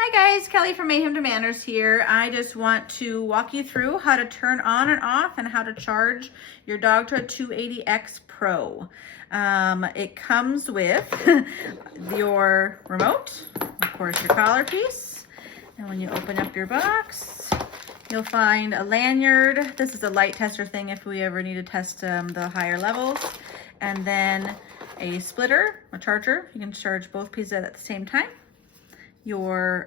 Hi guys, Kelly from Mayhem to Manners here. I just want to walk you through how to turn on and off and how to charge your Dogtra 280X Pro. It comes with your remote, of course your collar piece, and when you open up your box, you'll find a lanyard. This is a light tester thing if we ever need to test the higher levels, and then a splitter, a charger. You can charge both pieces at the same time. Your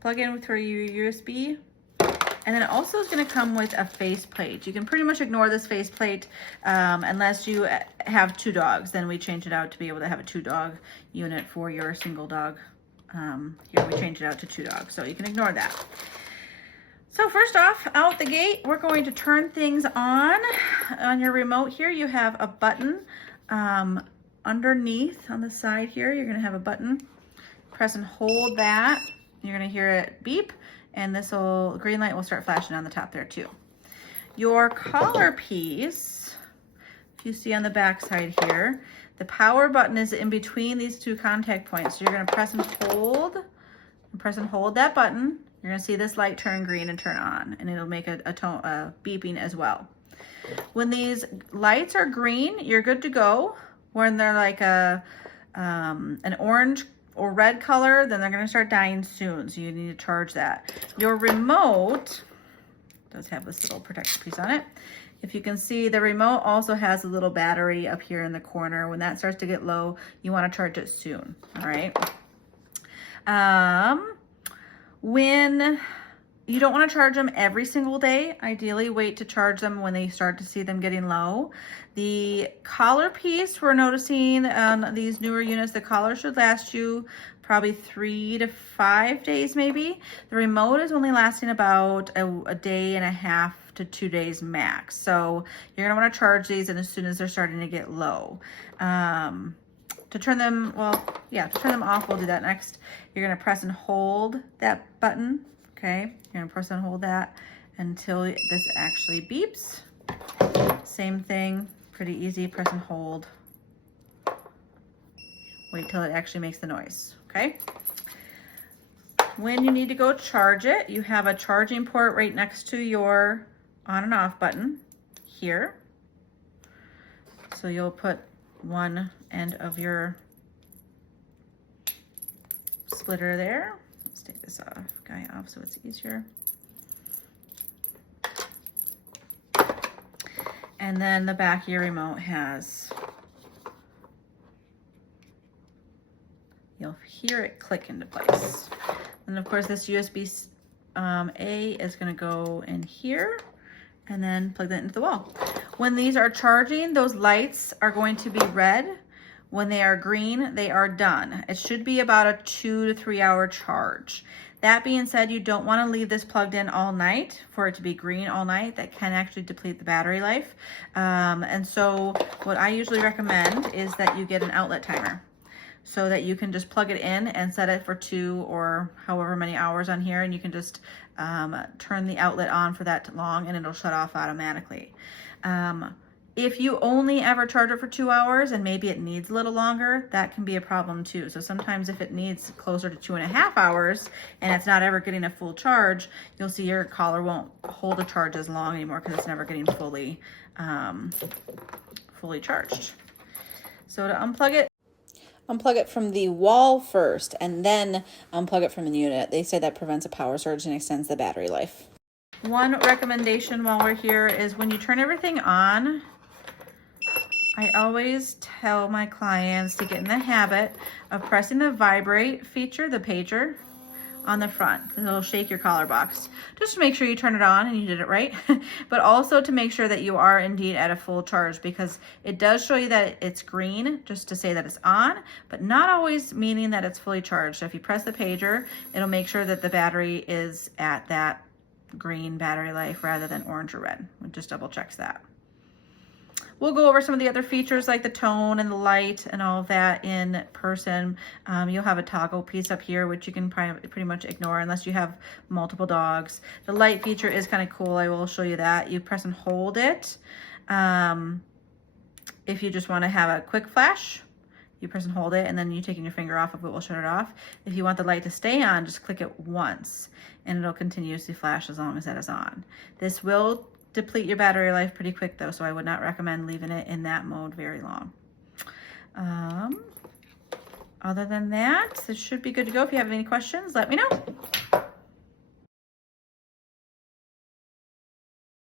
plug-in for your USB, and then it also is going to come with a faceplate. You can pretty much ignore this faceplate unless you have two dogs. Then we change it out to be able to have a 2-dog unit for your single dog. Here we change it out to 2 dogs, so you can ignore that. So first off, out the gate, we're going to turn things on. On your remote here, you have a button underneath on the side here. You're going to have a button. Press and hold that. You're gonna hear it beep, and this green light will start flashing on the top there too. Your collar piece, if you see on the back side here, the power button is in between these 2 contact points. So you're gonna press and hold that button. You're gonna see this light turn green and turn on, and it'll make a beeping as well. When these lights are green, you're good to go. When they're like an orange or red color, then they're gonna start dying soon, so you need to charge that. Your remote does have this little protector piece on it. If you can see, the remote also has a little battery up here in the corner. When that starts to get low, you wanna charge it soon, all right? When you don't want to charge them every single day. Ideally, wait to charge them when they start to see them getting low. The collar piece, we're noticing on these newer units, the collar should last you probably 3 to 5 days maybe. The remote is only lasting about a day and a half to 2 days max. So you're gonna want to charge these and as soon as they're starting to get low. To turn them, to turn them off, we'll do that next. You're gonna press and hold that button. Okay, you're gonna press and hold that until this actually beeps. Same thing, pretty easy, press and hold. Wait till it actually makes the noise, okay? When you need to go charge it, you have a charging port right next to your on and off button here. So you'll put one end of your splitter there. Let's take this guy off so it's easier. And then the back of your remote has, you'll hear it click into place. And of course this USB A is gonna go in here and then plug that into the wall. When these are charging, those lights are going to be red. When they are green, they are done. It should be about a 2 to 3 hour charge. That being said, you don't want to leave this plugged in all night for it to be green all night. That can actually deplete the battery life. And so what I usually recommend is that you get an outlet timer so that you can just plug it in and set it for 2 or however many hours on here, and you can just turn the outlet on for that long and it'll shut off automatically. If you only ever charge it for 2 hours and maybe it needs a little longer, that can be a problem too. So sometimes if it needs closer to 2.5 hours and it's not ever getting a full charge, you'll see your collar won't hold a charge as long anymore because it's never getting fully charged. So to unplug it from the wall first and then unplug it from the unit. They say that prevents a power surge and extends the battery life. One recommendation while we're here is when you turn everything on, I always tell my clients to get in the habit of pressing the vibrate feature, the pager, on the front. It'll shake your collar box. Just to make sure you turn it on and you did it right, but also to make sure that you are indeed at a full charge, because it does show you that it's green just to say that it's on, but not always meaning that it's fully charged. So if you press the pager, it'll make sure that the battery is at that green battery life rather than orange or red. It just double checks that. We'll go over some of the other features like the tone and the light and all of that in person. You'll have a toggle piece up here, which you can pretty much ignore unless you have multiple dogs. The light feature is kind of cool. I will show you that. You press and hold it. If you just want to have a quick flash, You press and hold it, and then you taking your finger off of it will shut it off. If you want the light to stay on, just click it once, and it'll continuously flash as long as that is on. This will deplete your battery life pretty quick though, so I would not recommend leaving it in that mode very long. Other than that, this should be good to go. If you have any questions, let me know.